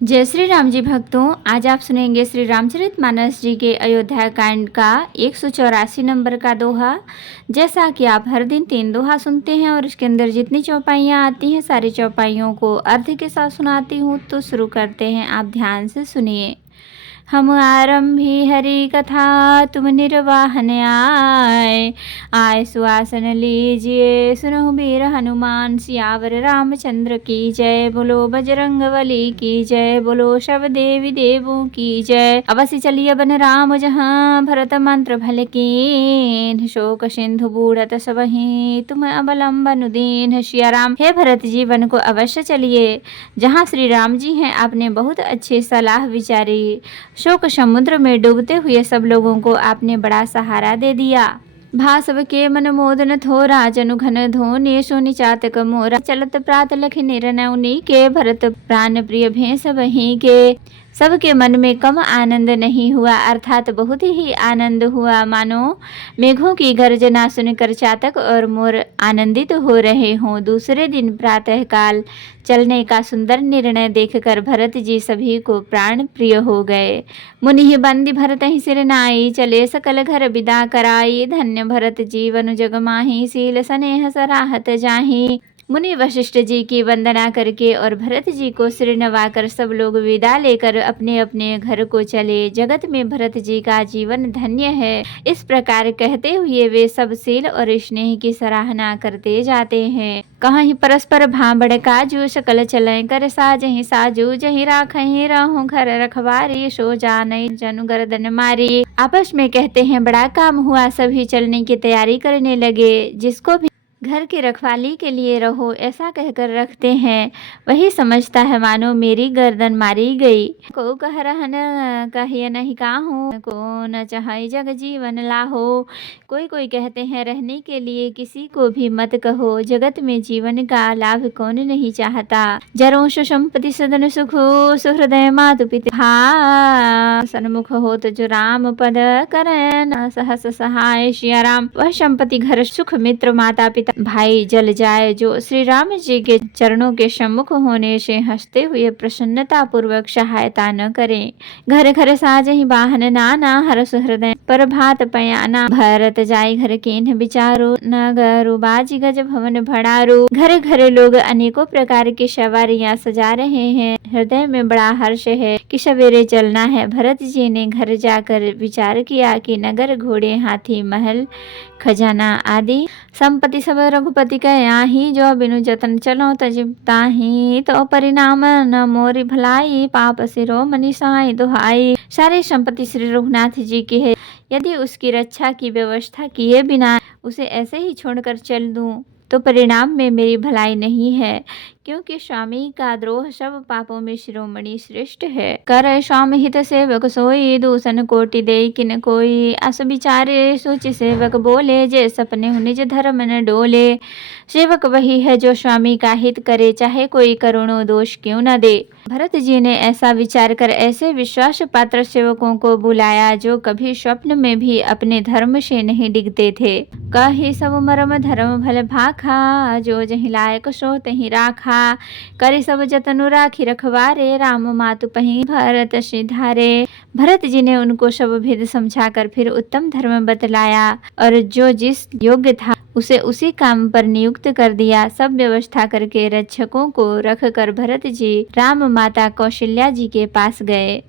जय श्री राम जी भक्तों, आज आप सुनेंगे श्री रामचरितमानस जी के अयोध्या कांड का 184 नंबर का दोहा। जैसा कि आप हर दिन 3 दोहा सुनते हैं और इसके अंदर जितनी चौपाइयाँ आती हैं सारी चौपाइयों को अर्थ के साथ सुनाती हूँ, तो शुरू करते हैं। आप ध्यान से सुनिए। हम आरंभी हरि कथा तुम निर्वाहन आए, आए सुआसन लीजिए सुनहु वीर हनुमान, सियावर रामचंद्र की जय, बोलो बजरंगबली की जय, बोलो शब देवी देवों की जय। अवश्य चलिए बन राम जहाँ, भरत मंत्र भल कीन, शोक सिंधु बूढ़त सबहि तुम अवलंबन दीन। सिया राम, हे भरत जी वन को अवश्य चलिए जहाँ श्री राम जी हैं। आपने बहुत अच्छी सलाह विचारी। शोक समुद्र में डूबते हुए सब लोगों को आपने बड़ा सहारा दे दिया। भासव के मन मोदन थोरा, जनु घन धोनी सोनी चातक मोरा, चलत प्रात लख निर्नौनी के, भरत प्राण प्रिय भेष वहीं के। सबके मन में कम आनंद नहीं हुआ, अर्थात बहुत ही आनंद हुआ, मानो मेघों की गर्जना सुनकर चातक और मोर आनंदित हो रहे हों। दूसरे दिन प्रातः काल चलने का सुंदर निर्णय देखकर भरत जी सभी को प्राण प्रिय हो गए। मुनि बंदी भरत ही सिर नाई, चले सकल घर विदा कराई, धन्य भरत जीवन जग माही, सील स्नेह सराहत जाही। मुनि वशिष्ठ जी की वंदना करके और भरत जी को सिर नवाकर सब लोग विदा लेकर अपने अपने घर को चले। जगत में भरत जी का जीवन धन्य है, इस प्रकार कहते हुए वे सब शील और स्नेह की सराहना करते जाते हैं। कहीं परस्पर भांबड़ काजू, सकल चलें कर साजहि साजू, जहि राखहि रहूं घर रखवारी, सो जानई जनु गर्दन मारी। आपस में कहते हैं बड़ा काम हुआ, सभी चलने की तैयारी करने लगे। जिसको भी घर की रखवाली के लिए रहो ऐसा कहकर रखते हैं, वही समझता है मानो मेरी गर्दन मारी गई। को कह रहन कहिए नहीं काहू, को न चाहे जग जीवन लाहो। कोई कोई कहते हैं रहने के लिए किसी को भी मत कहो, जगत में जीवन का लाभ कौन नहीं चाहता। जरो सुसंपत्ति सदन सुख, सुहृदय मातु पिता, सन्मुख हो तो जो राम पद करें न सहस सहाय। सिया राम, वह संपत्ति घर सुख मित्र माता पिता भाई जल जाए जो श्री राम जी के चरणों के सम्मुख होने से हंसते हुए प्रसन्नता पूर्वक सहायता न करें। घर घर साजहि वाहन नाना, हरस हृदय पर भात पयाना, भरत जाय घर केन्ह विचारो, नगरु बाजी गज भवन भड़ारो। घर घर लोग अनेकों प्रकार की सवारियां सजा रहे हैं। हृदय में बड़ा हर्ष है कि सवेरे चलना है। भरत जी ने घर जाकर विचार किया कि नगर, घोड़े, हाथी, महल, खजाना आदि संपत्ति सब रघुपति के आही, जो बिनु जतन चलो तजिताही, तो परिणाम न मोरी भलाई, पाप सिरो मनी साई दुहाई। सारी संपत्ति श्री रघुनाथ जी की है, यदि उसकी रक्षा की व्यवस्था किए बिना उसे ऐसे ही छोड़कर चल दूं तो परिणाम में मेरी भलाई नहीं है, क्योंकि स्वामी का द्रोह सब पापों में शिरोमणि श्रेष्ठ है। कर स्वामी हित सेवक सोई, दूषण कोटि दे किन कोई, अस विचारे सोचि सेवक बोले, जे सपने हु निज धर्म न डोले। सेवक वही है जो स्वामी का हित करे, चाहे कोई करोड़ों दोष क्यों न दे। भरत जी ने ऐसा विचार कर ऐसे विश्वास पात्र सेवकों को बुलाया जो कभी स्वप्न में भी अपने धर्म से नहीं डिगते थे। कही सब मरम धर्म भल भाखा, जो जहि लायक सो तहि राखा। करि सब जतनु राखी रखवारे, राम मातु पहि भरत सिधारे। भरत जी ने उनको सब भेद समझाकर फिर उत्तम धर्म बतलाया और जो जिस योग्य था उसे उसी काम पर नियुक्त कर दिया। सब व्यवस्था करके रक्षकों को रखकर भरत जी राम माता कौशल्या जी के पास गए।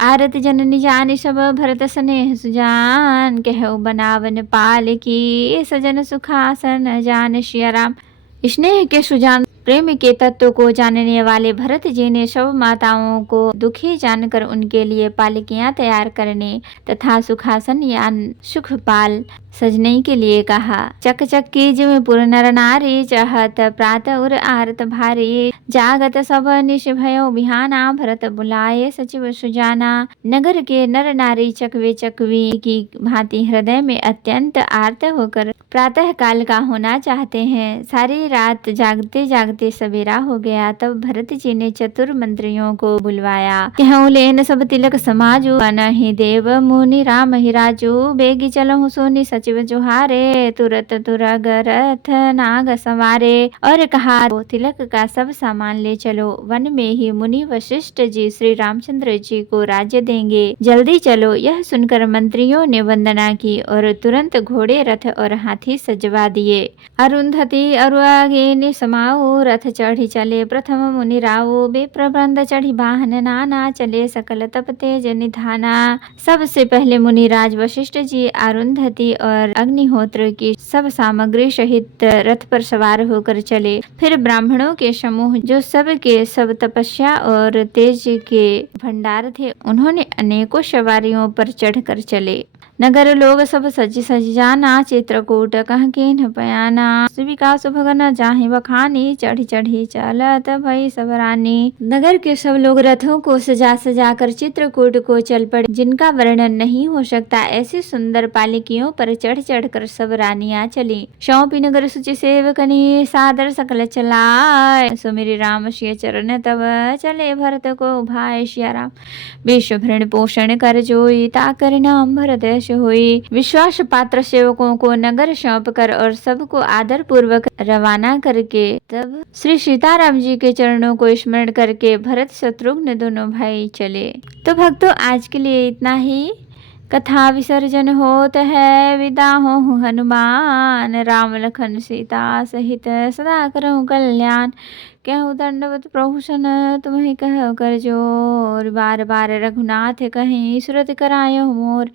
आरत जननी जानी सब भरत स्नेह सुजान, कहु बनावन पाल की, सजन सुखासन जान। सिया राम, स्नेह के सुजान प्रेम के तत्व को जानने वाले भरत जी ने सब माताओं को दुखी जानकर उनके लिए पालकियां तैयार करने तथा सुखासन या सुखपाल सजने के लिए कहा। चक चक की जिम पुर नर नारी, चाहत प्रात उर आरत भारी। जागत सब निश भयो बिहाना, भरत बुलाए सचिव सुजाना। नगर के नर नारी चकवे चकवी की भांति हृदय में अत्यंत आर्त होकर प्रातः काल का होना चाहते हैं। सारी रात जागते जागते सवेरा हो गया। तब भरत जी ने चतुर मंत्रियों को बुलवाया। कहूँ लेन सब तिलक समाजू, अनहि देव मुनि राम ही राजू। बेगी चलहु सोनी सचिव जुहारे, तुरत तुरगरथ नाग सवारे। और कहा तिलक का सब सामान ले चलो, वन में ही मुनि वशिष्ठ जी श्री रामचंद्र जी को राज्य देंगे, जल्दी चलो। यह सुनकर मंत्रियों ने वंदना की और तुरंत घोड़े रथ और हाथी सजवा दिए। अरुंधति अरुआगे समाओ, रथ चढ़ी चले प्रथम मुनि राओ। बेप्रबंध चढ़ी वाहन नाना, चले सकल तप तेज निधाना। सबसे पहले मुनिराज वशिष्ठ जी अरुंधति और अग्निहोत्र की सब सामग्री सहित रथ पर सवार होकर चले। फिर ब्राह्मणों के समूह जो सब के सब तपस्या और तेज के भंडार थे, उन्होंने अनेकों सवारियों पर चढ़कर चले। नगर लोग सब सज सज जाना, चित्रकूट कह किन्ह पयाना। शिविका सुभगन जाहि बखानी, चढ़ी चढ़ी चलत भई सब रानी। नगर के सब लोग रथों को सजा सजा कर चित्रकूट को चल पड़े, जिनका वर्णन नहीं हो सकता। ऐसी सुंदर पालिकियों पर चढ़ चढ़ कर सब रानियां चली। सौंपी नगर सुचि सेवकनी, सादर सकल चलाय। सुमिरि राम सिय चरण तब, चले भरत को भाई सिया राम। विश्व भरण पोषण कर जोई, ताकर नाम भरत हुई। विश्वास पात्र सेवकों को नगर सौंप कर और सबको आदर पूर्वक रवाना करके तब श्री सीताराम जी के चरणों को स्मरण करके भरत शत्रुघ्न दोनों भाई चले। तो भक्तों, आज के लिए इतना ही। कथा विसर्जन होत है, विदा हो हनुमान। राम लखन सीता सहित सदा करहु कल्याण। कहूँ दंडवत प्रभु सन, तुम्हें कह कर जोर। बार बार रघुनाथ कहीं, सुरत करायो मोर।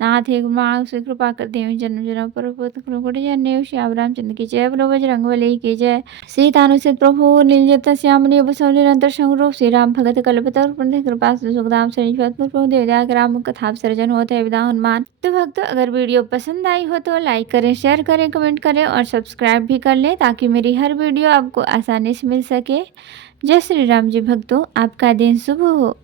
नाथ एक मार्ग से कृपा कर देव, जन्म जन्म पर जन्य। श्याम रामचंद्र की जय, बोलो बजरंगबली की जय। सीतानुसित प्रभु नीलजत श्याम ने बसव निरंतर संरूप। श्री राम भगत कल्पतर कृपा सुखदाम प्रभु देवदया राम कथा विसर्जन होते है, विदा हनुमान। तो भक्तों, अगर वीडियो पसंद आई हो तो लाइक करें, शेयर करें, कमेंट करें और सब्सक्राइब भी कर लें, ताकि मेरी हर वीडियो आपको आसानी से मिल सके। जय श्री राम जी भक्तों, आपका दिन शुभ हो।